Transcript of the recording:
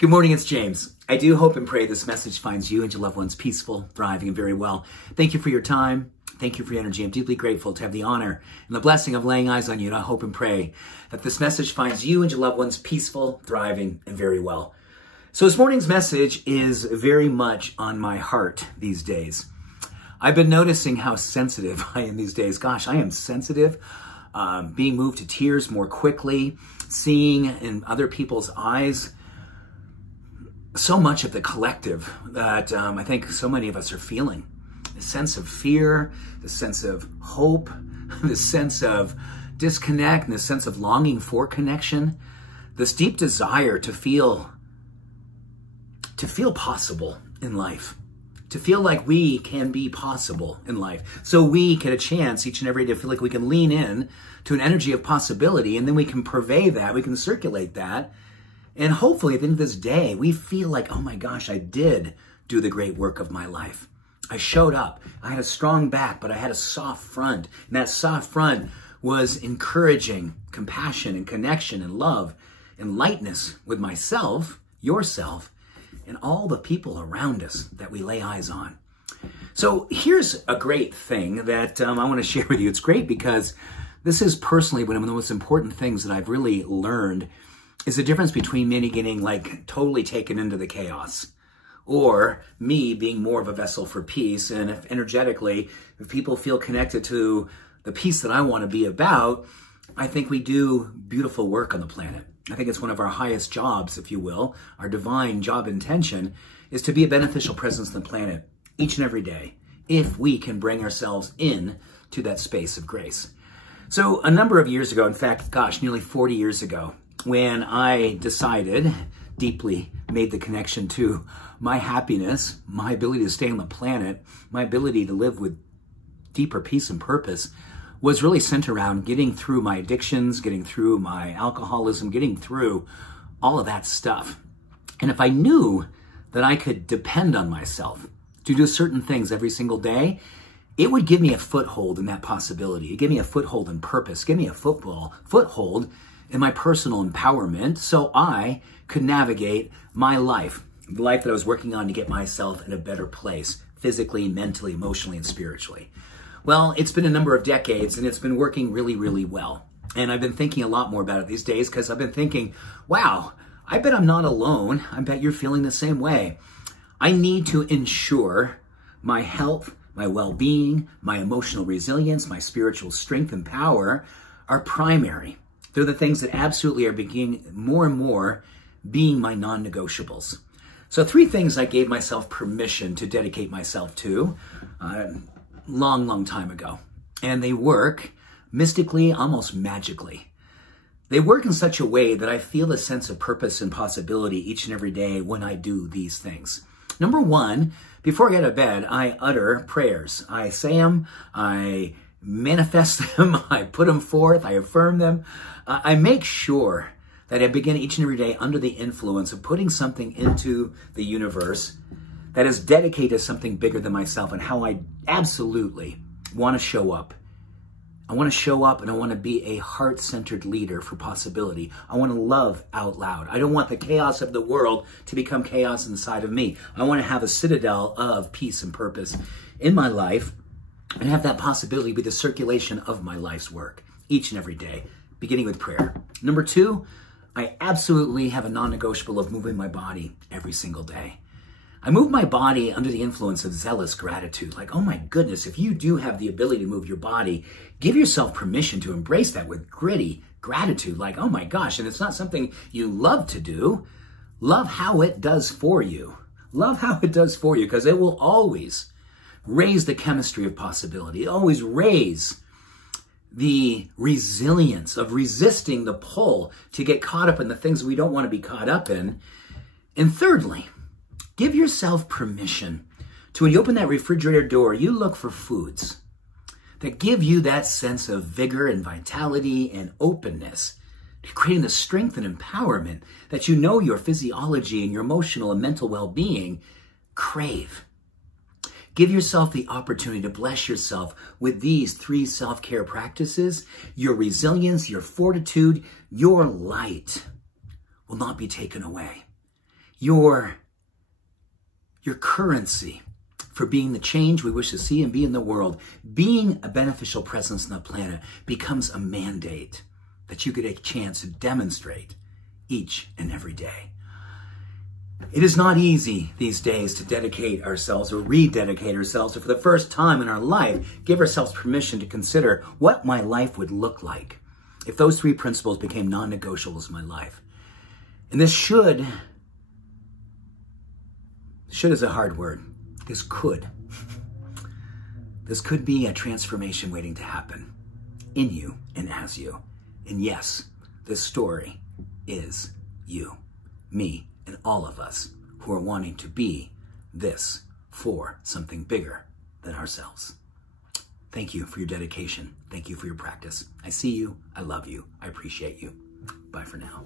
Good morning, it's James. I do hope and pray this message finds you and your loved ones peaceful, thriving, and very well. Thank you for your time. Thank you for your energy. I'm deeply grateful to have the honor and the blessing of laying eyes on you, and I hope and pray that this message finds you and your loved ones peaceful, thriving, and very well. So this morning's message is very much on my heart these days. I've been noticing how sensitive I am these days. Gosh, I am sensitive, being moved to tears more quickly, seeing in other people's eyes so much of the collective that I think so many of us are feeling. The sense of fear, the sense of hope, the sense of disconnect, and the sense of longing for connection, this deep desire to feel possible in life, to feel like we can be possible in life. So we get a chance each and every day to feel like we can lean in to an energy of possibility, and then we can purvey that, we can circulate that. And hopefully at the end of this day, we feel like, oh my gosh, I did do the great work of my life. I showed up. I had a strong back, but I had a soft front. And that soft front was encouraging compassion and connection and love and lightness with myself, yourself, and all the people around us that we lay eyes on. So here's a great thing that I want to share with you. It's great because this is personally one of the most important things that I've really learned is the difference between me getting like totally taken into the chaos or me being more of a vessel for peace. And if energetically, if people feel connected to the peace that I want to be about, I think we do beautiful work on the planet. I think it's one of our highest jobs, if you will, our divine job intention is to be a beneficial presence on the planet each and every day, if we can bring ourselves in to that space of grace. So a number of years ago, in fact, gosh, nearly 40 years ago, when I decided, deeply made the connection to my happiness, my ability to stay on the planet, my ability to live with deeper peace and purpose, was really centered around getting through my addictions, getting through my alcoholism, getting through all of that stuff. And if I knew that I could depend on myself to do certain things every single day, it would give me a foothold in that possibility. It'd give me a foothold in purpose, give me a foothold in my personal empowerment so I could navigate my life, the life that I was working on to get myself in a better place, physically, mentally, emotionally, and spiritually. Well, it's been a number of decades and it's been working really, really well. And I've been thinking a lot more about it these days because I've been thinking, wow, I bet I'm not alone. I bet you're feeling the same way. I need to ensure my health, my well-being, my emotional resilience, my spiritual strength and power are primary. They're the things that absolutely are beginning more and more being my non-negotiables. So 3 things I gave myself permission to dedicate myself to long time ago. And they work mystically, almost magically. They work in such a way that I feel a sense of purpose and possibility each and every day when I do these things. Number 1, before I get out of bed, I utter prayers. I say them, I manifest them, I put them forth, I affirm them. I make sure that I begin each and every day under the influence of putting something into the universe that is dedicated to something bigger than myself and how I absolutely want to show up. I want to show up and I want to be a heart-centered leader for possibility. I want to love out loud. I don't want the chaos of the world to become chaos inside of me. I want to have a citadel of peace and purpose in my life and have that possibility be the circulation of my life's work each and every day, beginning with prayer. Number 2, I absolutely have a non-negotiable of moving my body every single day. I move my body under the influence of zealous gratitude. Like, oh my goodness, if you do have the ability to move your body, give yourself permission to embrace that with gritty gratitude. Like, oh my gosh, and it's not something you love to do. Love how it does for you. Love how it does for you, because it will always raise the chemistry of possibility. It always raise the resilience of resisting the pull to get caught up in the things we don't want to be caught up in. And thirdly, give yourself permission to, when you open that refrigerator door, you look for foods that give you that sense of vigor and vitality and openness, creating the strength and empowerment that you know your physiology and your emotional and mental well-being crave. Give yourself the opportunity to bless yourself with these 3 self-care practices. Your resilience, your fortitude, your light will not be taken away. your currency for being the change we wish to see and be in the world, being a beneficial presence on the planet becomes a mandate that you get a chance to demonstrate each and every day. It is not easy these days to dedicate ourselves or rededicate ourselves to, for the first time in our life, give ourselves permission to consider what my life would look like if those three principles became non-negotiables in my life. And this should is a hard word. This could be a transformation waiting to happen in you and as you. And yes, this story is you, me, and all of us who are wanting to be this for something bigger than ourselves. Thank you for your dedication. Thank you for your practice. I see you. I love you. I appreciate you. Bye for now.